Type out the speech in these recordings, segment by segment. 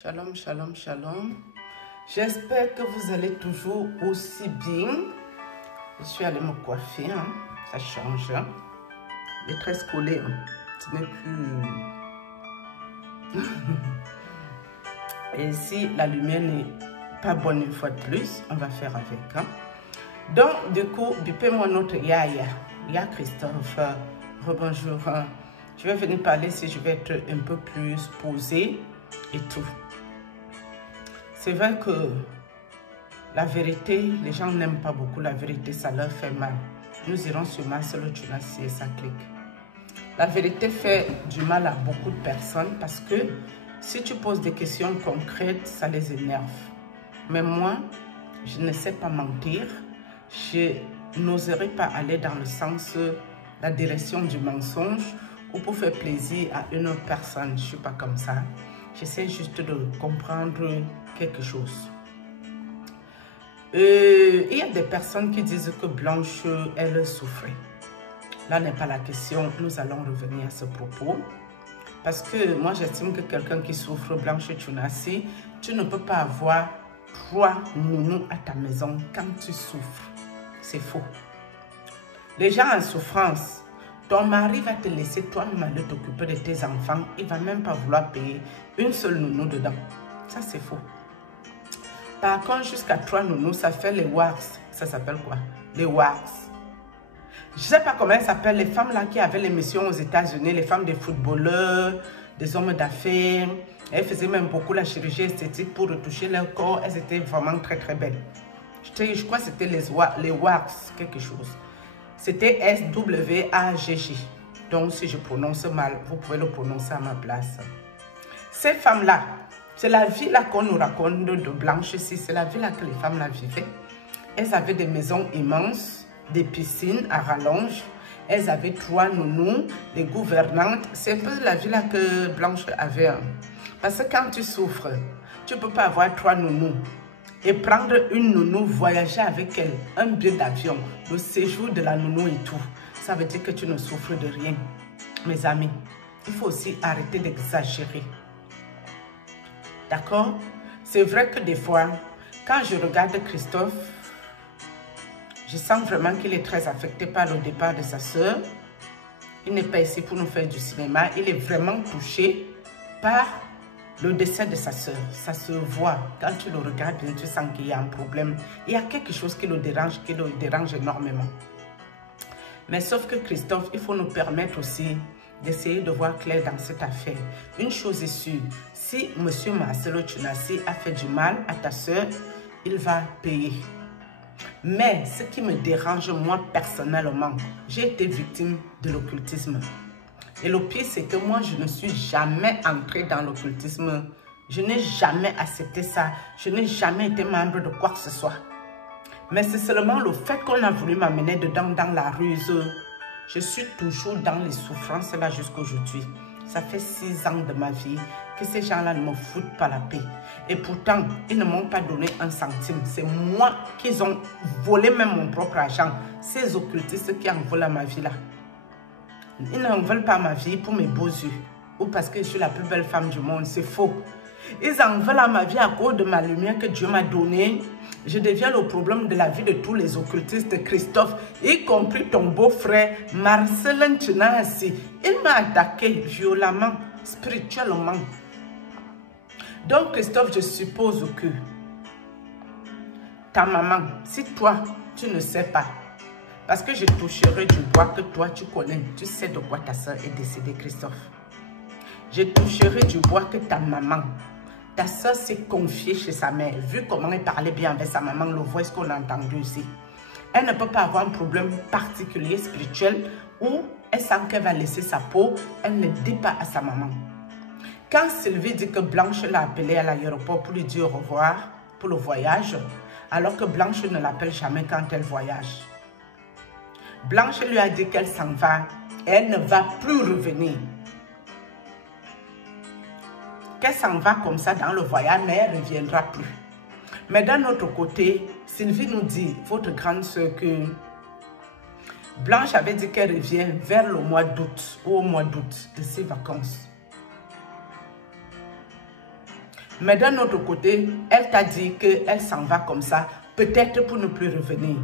Shalom, shalom, shalom. J'espère que vous allez toujours aussi bien. Je suis allée me coiffer, hein. Ça change. Hein. Il est très collé. Hein. Ce n'est plus... Et si la lumière n'est pas bonne une fois de plus, on va faire avec. Hein. Donc, du coup, bipez-moi notre Yaya. Ya Christophe, rebonjour. Je vais venir parler si je vais être un peu plus posée et tout. C'est vrai que la vérité, les gens n'aiment pas beaucoup la vérité, ça leur fait mal. Nous irons sur Marcelo Tunasi et ça clique. La vérité fait du mal à beaucoup de personnes parce que si tu poses des questions concrètes, ça les énerve. Mais moi, je ne sais pas mentir. Je n'oserais pas aller dans le sens, la direction du mensonge ou pour faire plaisir à une autre personne. Je ne suis pas comme ça. J'essaie juste de comprendre quelque chose. Il y a des personnes qui disent que Blanche, elle souffrait. Là n'est pas la question. Nous allons revenir à ce propos. Parce que moi, j'estime que quelqu'un qui souffre, Blanche Tunasi, tu ne peux pas avoir 3 nounous à ta maison quand tu souffres. C'est faux. Les gens en souffrance, ton mari va te laisser toi-même aller t'occuper de tes enfants. Il ne va même pas vouloir payer une seule nounou dedans. Ça, c'est faux. Par contre, jusqu'à 3 nounous, ça fait les wax. Ça s'appelle quoi? Les wax. Je ne sais pas comment elles s'appellent, les femmes là qui avaient l'émission aux États-Unis, les femmes des footballeurs, des hommes d'affaires. Elles faisaient même beaucoup la chirurgie esthétique pour retoucher leur corps. Elles étaient vraiment très très belles. Je crois que c'était les wax, quelque chose. C'était S-W-A-G-J. Donc, si je prononce mal, vous pouvez le prononcer à ma place. Ces femmes-là, c'est la vie là qu'on nous raconte de Blanche ici. C'est la vie là que les femmes là vivaient. Elles avaient des maisons immenses, des piscines à rallonge. Elles avaient 3 nounous, les gouvernantes. C'est un peu la vie là que Blanche avait. Hein. Parce que quand tu souffres, tu ne peux pas avoir 3 nounous. Et prendre une nounou, voyager avec elle, un billet d'avion, le séjour de la nounou et tout. Ça veut dire que tu ne souffres de rien. Mes amis, il faut aussi arrêter d'exagérer. D'accord? C'est vrai que des fois, quand je regarde Christophe, je sens vraiment qu'il est très affecté par le départ de sa soeur. Il n'est pas ici pour nous faire du cinéma. Il est vraiment touché par le décès de sa soeur. Ça se voit. Quand tu le regardes, tu sens qu'il y a un problème. Il y a quelque chose qui le dérange énormément. Mais sauf que Christophe, il faut nous permettre aussi d'essayer de voir clair dans cette affaire. Une chose est sûre, si M. Marcelo Tunasi a fait du mal à ta soeur, il va payer. Mais ce qui me dérange moi personnellement, j'ai été victime de l'occultisme. Et le pire, c'est que moi, je ne suis jamais entrée dans l'occultisme. Je n'ai jamais accepté ça. Je n'ai jamais été membre de quoi que ce soit. Mais c'est seulement le fait qu'on a voulu m'amener dedans dans la ruse. Je suis toujours dans les souffrances là jusqu'à aujourd'hui. Ça fait 6 ans de ma vie que ces gens-là ne me foutent pas la paix. Et pourtant, ils ne m'ont pas donné un centime. C'est moi qu'ils ont volé même mon propre argent. Ces occultistes qui en volent à ma vie là. Ils n'en veulent pas ma vie pour mes beaux yeux. Ou parce que je suis la plus belle femme du monde. C'est faux. Ils en veulent à ma vie à cause de ma lumière que Dieu m'a donnée. Je deviens le problème de la vie de tous les occultistes, Christophe, y compris ton beau-frère Marcelin Tunasi. Il m'a attaqué violemment, spirituellement. Donc, Christophe, je suppose que ta maman, si toi, tu ne sais pas, parce que je toucherai du bois que toi, tu connais, tu sais de quoi ta soeur est décédée, Christophe. Je toucherai du bois que ta maman, ta soeur s'est confiée chez sa mère. Vu comment elle parlait bien avec sa maman, le voice qu'on a entendu ici. Elle ne peut pas avoir un problème particulier spirituel où elle sent qu'elle va laisser sa peau. Elle ne dit pas à sa maman. Quand Sylvie dit que Blanche l'a appelée à l'aéroport pour lui dire au revoir pour le voyage, alors que Blanche ne l'appelle jamais quand elle voyage. Blanche lui a dit qu'elle s'en va et elle ne va plus revenir. Qu'elle s'en va comme ça dans le voyage, mais elle ne reviendra plus. Mais d'un autre côté, Sylvie nous dit, votre grande soeur, que Blanche avait dit qu'elle revient vers le mois d'août, ou au mois d'août de ses vacances. Mais d'un autre côté, elle t'a dit qu'elle s'en va comme ça, peut-être pour ne plus revenir.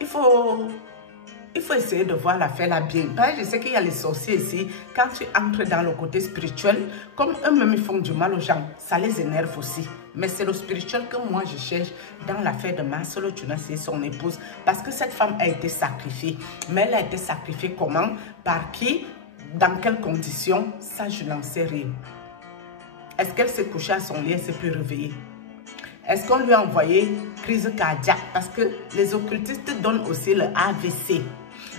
Il faut essayer de voir l'affaire là bien. Je sais qu'il y a les sorciers ici. Quand tu entres dans le côté spirituel, comme eux-mêmes ils font du mal aux gens, ça les énerve aussi. Mais c'est le spirituel que moi je cherche dans l'affaire de Marcelo Tunas et son épouse. Parce que cette femme a été sacrifiée. Mais elle a été sacrifiée comment? Par qui? Dans quelles conditions? Ça, je n'en sais rien. Est-ce qu'elle s'est couchée à son lit et s'est plus réveillée? Est-ce qu'on lui a envoyé crise cardiaque? Parce que les occultistes donnent aussi le AVC.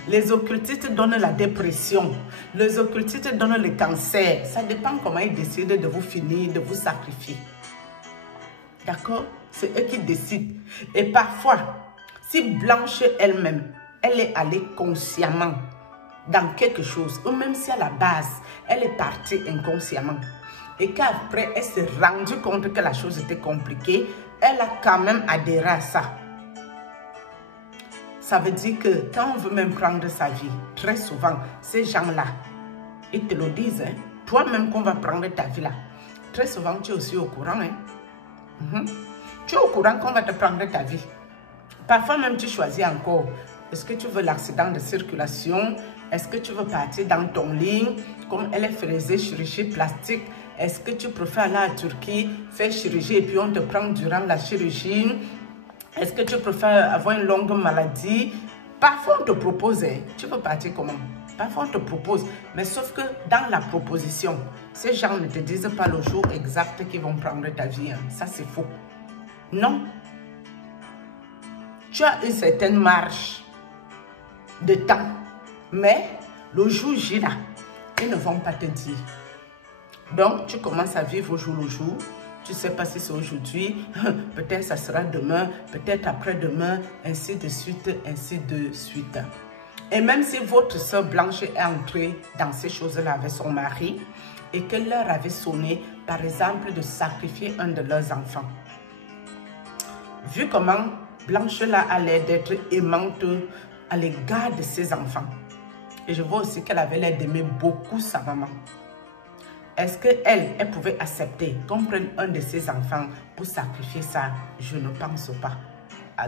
Les occultistes donnent la dépression. Les occultistes donnent le cancer. Ça dépend comment ils décident de vous finir, de vous sacrifier. D'accord? C'est eux qui décident. Et parfois, si Blanche elle-même, elle est allée consciemment dans quelque chose, ou même si à la base, elle est partie inconsciemment, et qu'après, elle s'est rendue compte que la chose était compliquée, elle a quand même adhéré à ça. Ça veut dire que quand on veut même prendre sa vie, très souvent, ces gens-là, ils te le disent, hein, toi-même qu'on va prendre ta vie là, très souvent, tu es aussi au courant. Hein. Tu es au courant qu'on va te prendre ta vie. Parfois même, tu choisis encore. Est-ce que tu veux l'accident de circulation? Est-ce que tu veux partir dans ton lit? Comme elle faisait chirurgie plastique, est-ce que tu préfères aller à Turquie, faire chirurgie et puis on te prend durant la chirurgie? Est-ce que tu préfères avoir une longue maladie? Parfois on te propose, hein, tu veux partir comment? Parfois on te propose, mais sauf que dans la proposition, ces gens ne te disent pas le jour exact qu'ils vont prendre ta vie. Hein. Ça c'est faux. Non. Tu as une certaine marge de temps, mais le jour J là, ils ne vont pas te dire. Donc, tu commences à vivre au jour le jour. Tu ne sais pas si c'est aujourd'hui, peut-être ça sera demain, peut-être après-demain, ainsi de suite, ainsi de suite. Et même si votre soeur Blanche est entrée dans ces choses-là avec son mari et qu'elle leur avait sonné, par exemple, de sacrifier un de leurs enfants. Vu comment Blanche là a l'air d'être aimante à l'égard de ses enfants. Et je vois aussi qu'elle avait l'air d'aimer beaucoup sa maman. Est-ce qu'elle pouvait accepter qu'on prenne un de ses enfants pour sacrifier ça? Je ne pense pas.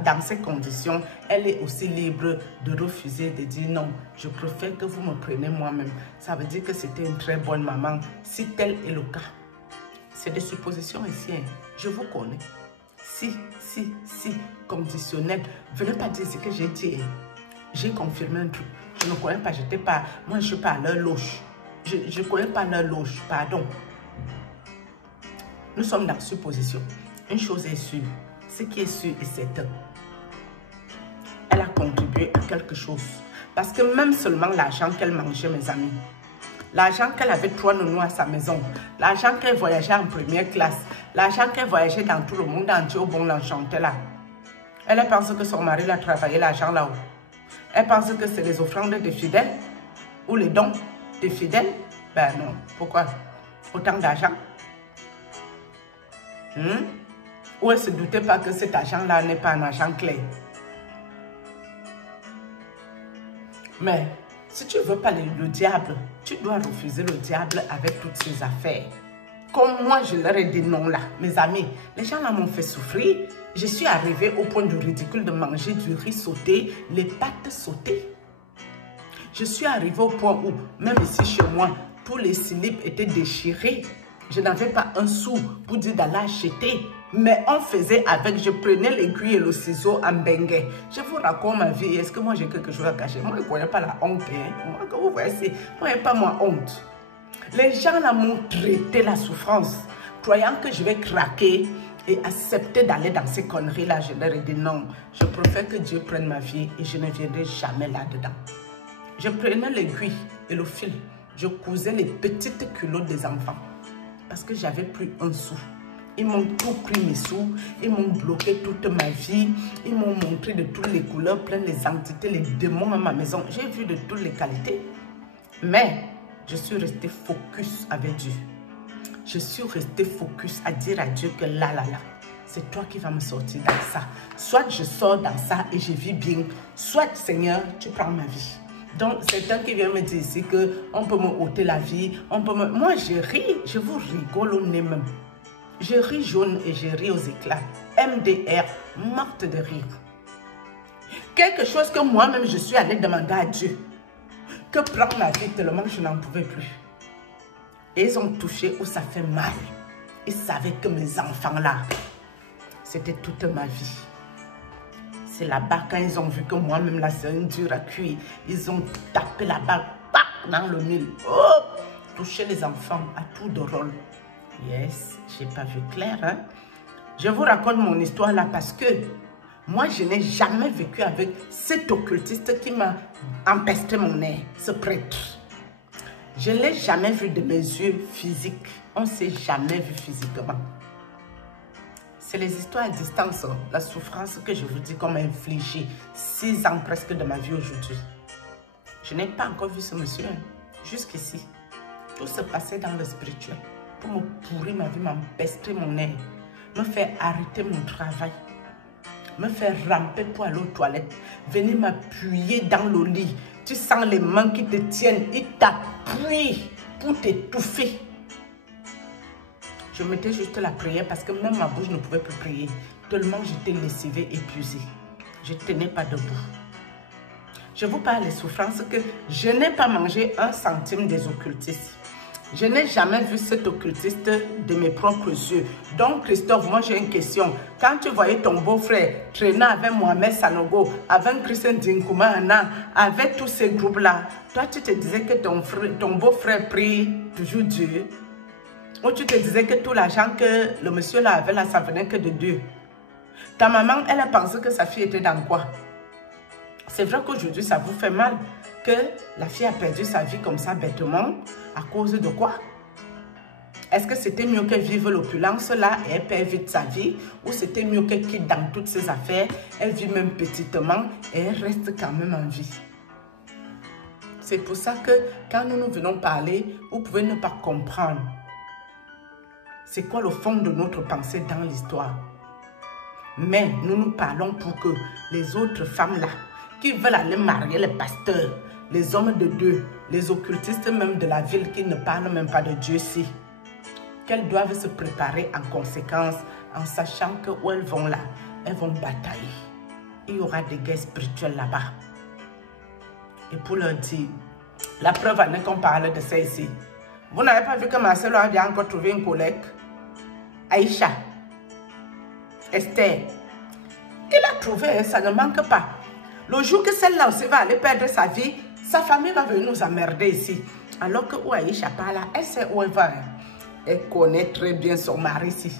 Dans ces conditions, elle est aussi libre de refuser, de dire non, je préfère que vous me preniez moi-même. Ça veut dire que c'était une très bonne maman, si tel est le cas. C'est des suppositions ici, hein. Je vous connais. Si, conditionnel. Venez pas dire ce que j'ai dit. J'ai confirmé un truc. Je ne connais pas, j'étais pas, moi je ne suis pas à leur loge. Je ne connais pas leur loge, pardon. Nous sommes dans supposition. Une chose est sûre, ce qui est sûr et certain. Elle a contribué à quelque chose. Parce que même seulement l'argent qu'elle mangeait, mes amis, l'argent qu'elle avait 3 nounous à sa maison, l'argent qu'elle voyageait en première classe, l'argent qu'elle voyageait dans tout le monde entier au bon l'enchanté là. Elle pense que son mari a travaillé l'argent là-haut. Elle pense que c'est les offrandes des fidèles ou les dons des fidèles. Ben non. Pourquoi? Autant d'argent. Ou elle ne se doutait pas que cet argent-là n'est pas un argent clair. Mais si tu ne veux pas le diable, tu dois refuser le diable avec toutes ses affaires. Comme moi, je leur ai dit non là. Mes amis, les gens là m'ont fait souffrir. Je suis arrivée au point du ridicule de manger du riz sauté, les pâtes sautées. Je suis arrivée au point où, même ici chez moi, tous les slips étaient déchirés. Je n'avais pas un sou pour dire d'aller acheter. Mais on faisait avec, je prenais l'aiguille et le ciseau en bengue. Je vous raconte ma vie. Est-ce que moi j'ai quelque chose à cacher? Moi, je ne connais pas la honte. Hein? Moi, quand vous voyez, moi, je n'ai pas moi honte. Les gens là m'ont traité la souffrance, croyant que je vais craquer et accepter d'aller dans ces conneries-là. Je leur ai dit non, je préfère que Dieu prenne ma vie et je ne viendrai jamais là-dedans. Je prenais l'aiguille et le fil, je cousais les petites culottes des enfants parce que j'avais plus un sou. Ils m'ont tout pris mes sous, ils m'ont bloqué toute ma vie, ils m'ont montré de toutes les couleurs, plein les entités, les démons à ma maison. J'ai vu de toutes les qualités, mais je suis restée focus avec Dieu. Je suis restée focus à dire à Dieu que là, c'est toi qui vas me sortir dans ça. Soit je sors dans ça et je vis bien, soit Seigneur, tu prends ma vie. Donc, c'est un qui vient me dire ici qu'on peut me ôter la vie, on peut me... Moi, je ris, je vous rigole au nez même. Je ris jaune et je ris aux éclats. MDR, morte de rire. Quelque chose que moi-même je suis allée demander à Dieu. Que prendre ma vie tellement que je n'en pouvais plus. Et ils ont touché où ça fait mal. Ils savaient que mes enfants là, c'était toute ma vie. C'est là-bas quand ils ont vu que moi-même là c'est un dur à cuire. Ils ont tapé là-bas dans le mille. Oh, toucher les enfants à tout de rôle. Yes, j'ai pas vu clair. Hein? Je vous raconte mon histoire là parce que moi je n'ai jamais vécu avec cet occultiste qui m'a empesté mon nez, ce prêtre. Je ne l'ai jamais vu de mes yeux physiques. On ne s'est jamais vu physiquement. C'est les histoires à distance, la souffrance que je vous dis qu'on m'a infligée 6 ans presque de ma vie aujourd'hui. Je n'ai pas encore vu ce monsieur, jusqu'ici. Tout se passait dans le spirituel. Pour me pourrir ma vie, m'empester mon nez, me faire arrêter mon travail, me faire ramper pour aller aux toilettes, venir m'appuyer dans le lit. Tu sens les mains qui te tiennent, ils t'appuient pour t'étouffer. Je mettais juste la prière parce que même ma bouche ne pouvait plus prier. Tellement j'étais lessivée, épuisée. Je ne tenais pas debout. Je vous parle des souffrances que je n'ai pas mangé 1 centime des occultistes. Je n'ai jamais vu cet occultiste de mes propres yeux. Donc, Christophe, moi j'ai une question. Quand tu voyais ton beau-frère traîner avec Mohamed Sanogo, avec Christian Dinkoumana, avec tous ces groupes-là, toi tu te disais que ton beau-frère prie toujours Dieu. Ou tu te disais que tout l'argent que le monsieur là avait là, ça venait que de Dieu. Ta maman, elle a pensé que sa fille était dans quoi? C'est vrai qu'aujourd'hui, ça vous fait mal que la fille a perdu sa vie comme ça bêtement. À cause de quoi? Est-ce que c'était mieux qu'elle vive l'opulence là et elle perd vite sa vie? Ou c'était mieux qu'elle quitte dans toutes ses affaires, elle vit même petitement et elle reste quand même en vie? C'est pour ça que quand nous venons parler, vous pouvez ne pas comprendre. C'est quoi le fond de notre pensée dans l'histoire? Mais nous parlons pour que les autres femmes là, qui veulent aller marier les pasteurs, les hommes de Dieu, les occultistes même de la ville qui ne parlent même pas de Dieu-ci, qu'elles doivent se préparer en conséquence en sachant que où elles vont là, elles vont batailler. Il y aura des guerres spirituelles là-bas. Et pour leur dire, la preuve en est qu'on parle de ça ici. Vous n'avez pas vu que Marcelo avait encore trouvé une collègue? Aïcha, Esther, il a trouvé, ça ne manque pas. Le jour que celle-là aussi va aller perdre sa vie, sa famille va venir nous emmerder ici. Alors que où Aïcha parle, elle sait où elle va. Elle connaît très bien son mari ici.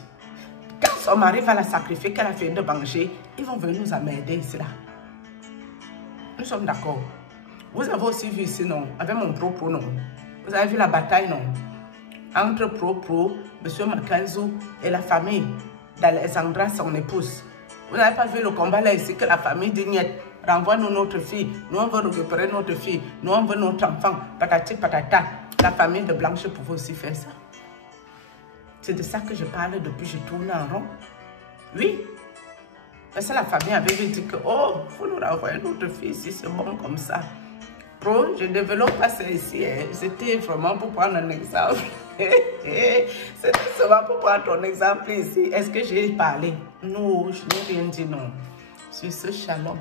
Quand son mari va la sacrifier, qu'elle a fait de manger, ils vont venir nous emmerder ici là. Nous sommes d'accord. Vous avez aussi vu ici, non? Avec mon propre nom. Vous avez vu la bataille, non? Entre Pro, M. Makanzou et la famille d'Alexandra, son épouse. Vous n'avez pas vu le combat là ici que la famille dit niet, renvoie-nous notre fille, nous on veut récupérer notre fille, nous on veut notre enfant, patati patata. La famille de Blanche pouvait aussi faire ça. C'est de ça que je parle depuis que je tourne en rond. Oui. Parce que la famille avait dit que, oh, il faut nous renvoyer notre fille ici, c'est bon comme ça. Pro, je ne développe pas ça ici. Hein. C'était vraiment pour prendre un exemple. C'était seulement pour prendre ton exemple ici. Est-ce que j'ai parlé? Non, je n'ai rien dit non. Sur ce, shalom.